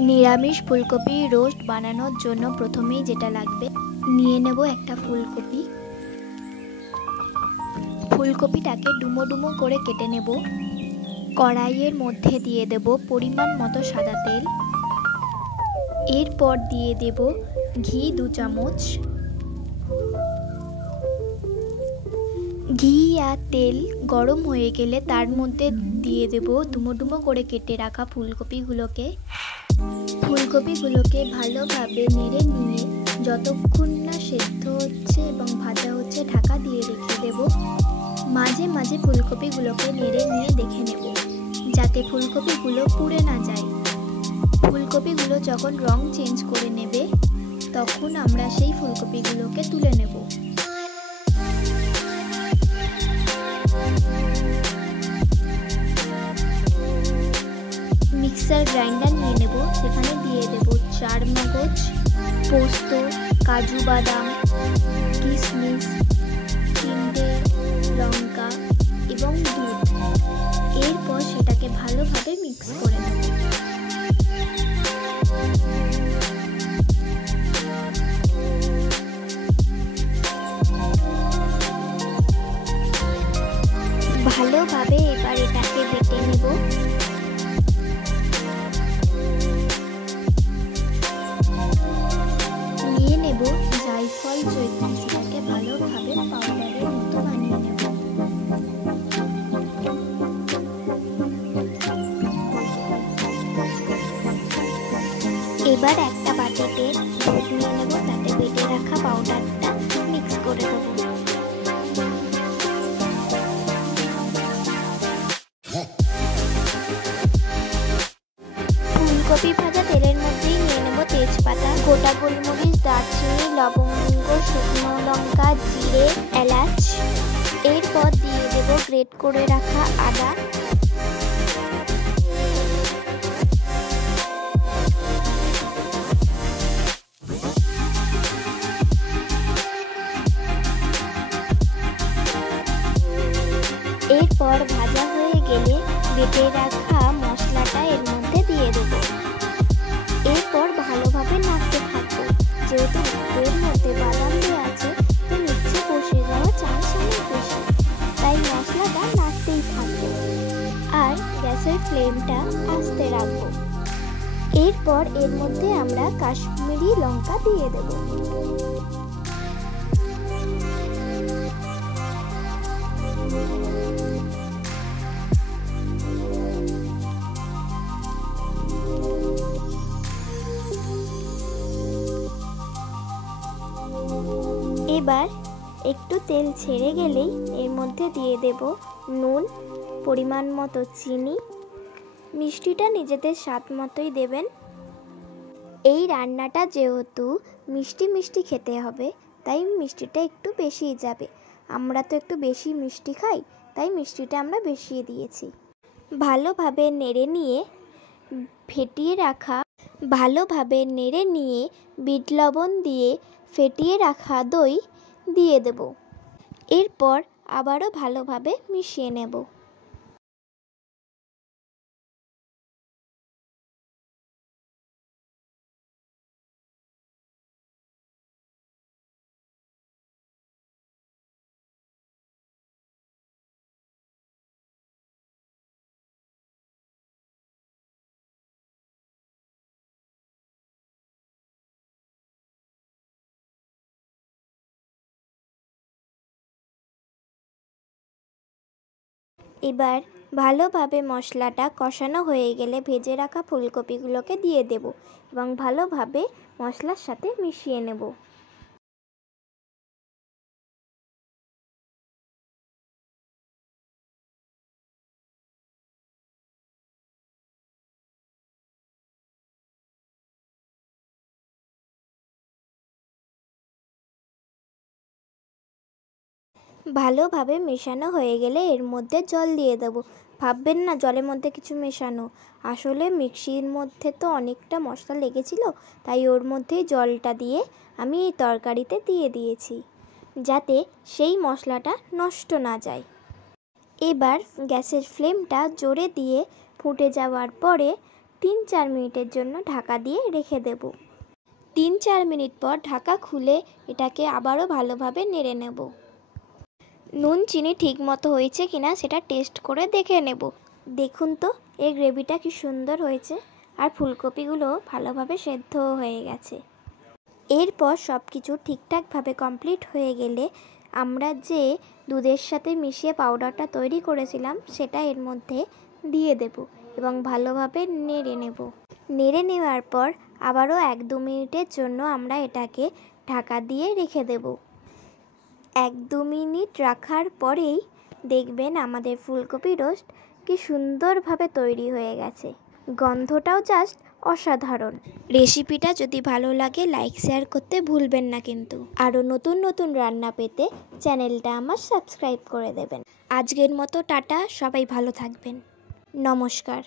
নিরামিষ ফুলকপি রোস্ট বানানোর জন্য প্রথমেই যেটা লাগবে, নিয়ে নেব একটা ফুলকপি। ফুলকপিটাকে ডুমো ডুমো করে কেটে নেব। কড়াইয়ের মধ্যে দিয়ে দেব পরিমাণ মতো সাদা তেল। এরপর দিয়ে দেব ঘি 2 চামচ। ঘি আর তেল গরম হয়ে গেলে তার মধ্যে দিয়ে দেব ডুমো ডুমো করে কেটে রাখা ফুলকপিগুলোকে। ফুলকপিগুলোকে ভালোভাবে নেড়ে নিয়ে যতক্ষণ না সেদ্ধ হচ্ছে এবং ভাজা হচ্ছে ঢাকা দিয়ে রেখে দেব। মাঝে মাঝে ফুলকপিগুলোকে নেড়ে নিয়ে দেখে নেব যাতে ফুলকপিগুলো পুড়ে না যায়। ফুলকপিগুলো যখন রং চেঞ্জ করে নেবে তখন আমরা সেই ফুলকপিগুলোকে তুলে নেব। মিক্সার গ্রাইন্ডার নিয়ে নেব, সেখানে দিয়ে দেব চারমগজ, পোস্ত, কাজু বাদাম, কিশমিশ, তিনটে লঙ্কা এবং দুধ। এরপর সেটাকে ভালোভাবে মিক্স করে নেব। ভালোভাবে এবার এটাকে বেটে নেব। নিয়ে নেব জায়ফল, জয়িত্রী, সেটাকে ভালোভাবে পাউডারের মতো বানিয়ে নেব। এবার একটা বাটিতে দুধ নিয়ে নেব, তাতে বেটে রাখা পাউডারটা মিক্স করে দেব। ফুলকপি ভাজা তেলের মধ্যেই নিয়ে নেব তেজপাতা, গোটা গোলমরিচ, দারচিনি, লবঙ্গ, শুকনো লঙ্কা, জিরে, এলাচ। এরপর দিয়ে দেব গ্রেট করে রাখা আদা। এরপর ভাজা হয়ে গেলে বেটে রাখা মশলাটা এর মধ্যে দিয়ে দেব। এরপর ভালোভাবে নাড়তে থাকবো। যেহেতু এর মধ্যে বাদাম দেওয়া আছে তো নিচে বসে যাওয়া চান্স অনেক বেশি, তাই মশলাটা নাড়তেই থাকবো আর গ্যাসের ফ্লেমটা আস্তে রাখবো। এরপর এর মধ্যে আমরা কাশ্মীরি লঙ্কা দিয়ে দেব। এবার একটু তেল ছেড়ে গেলেই এর মধ্যে দিয়ে দেব নুন, পরিমাণ মতো চিনি। মিষ্টিটা নিজেদের স্বাদ মতোই দেবেন। এই রান্নাটা যেহেতু মিষ্টি মিষ্টি খেতে হবে তাই মিষ্টিটা একটু বেশিই যাবে। আমরা তো একটু বেশি মিষ্টি খাই, তাই মিষ্টিটা আমরা বেশিয়ে দিয়েছি। ভালোভাবে নেড়ে নিয়ে বিট লবণ দিয়ে ফেটিয়ে রাখা দই দিয়ে দেব। এরপর আবারও ভালোভাবে মিশিয়ে নেব। এবার ভালোভাবে মশলাটা কষানো হয়ে গেলে ভেজে রাখা ফুলকপিগুলোকে দিয়ে দেব এবং ভালোভাবে মশলার সাথে মিশিয়ে নেব। ভালোভাবে মেশানো হয়ে গেলে এর মধ্যে জল দিয়ে দেব। ভাববেন না জলের মধ্যে কিছু মেশানো, আসলে মিক্সির মধ্যে তো অনেকটা মশলা লেগেছিল, তাই ওর মধ্যেই জলটা দিয়ে আমি এই তরকারিতে দিয়ে দিয়েছি যাতে সেই মশলাটা নষ্ট না যায়। এবার গ্যাসের ফ্লেমটা জোরে দিয়ে ফুটে যাওয়ার পরে 3-4 মিনিটের জন্য ঢাকা দিয়ে রেখে দেব। 3-4 মিনিট পর ঢাকা খুলে এটাকে আবারও ভালোভাবে নেড়ে নেব। নুন চিনি ঠিক মতো হয়েছে কিনা সেটা টেস্ট করে দেখে নেব। দেখুন তো এর গ্রেভিটা কি সুন্দর হয়েছে, আর ফুলকপিগুলো ভালোভাবে সেদ্ধও হয়ে গেছে। এরপর সব কিছু ঠিকঠাকভাবে কমপ্লিট হয়ে গেলে আমরা যে দুধের সাথে মিশিয়ে পাউডারটা তৈরি করেছিলাম সেটা এর মধ্যে দিয়ে দেব এবং ভালোভাবে নেড়ে নেব। নেড়ে নেওয়ার পর আবারও 1-2 মিনিটের জন্য আমরা এটাকে ঢাকা দিয়ে রেখে দেব। 1-2 মিনিট রাখার পরেই দেখবেন আমাদের ফুলকপি রোস্ট কি সুন্দরভাবে তৈরি হয়ে গেছে। গন্ধটাও জাস্ট অসাধারণ। রেসিপিটা যদি ভালো লাগে লাইক শেয়ার করতে ভুলবেন না কিন্তু। আরও নতুন নতুন রান্না পেতে চ্যানেলটা আমার সাবস্ক্রাইব করে দেবেন। আজকের মতো টাটা, সবাই ভালো থাকবেন। নমস্কার।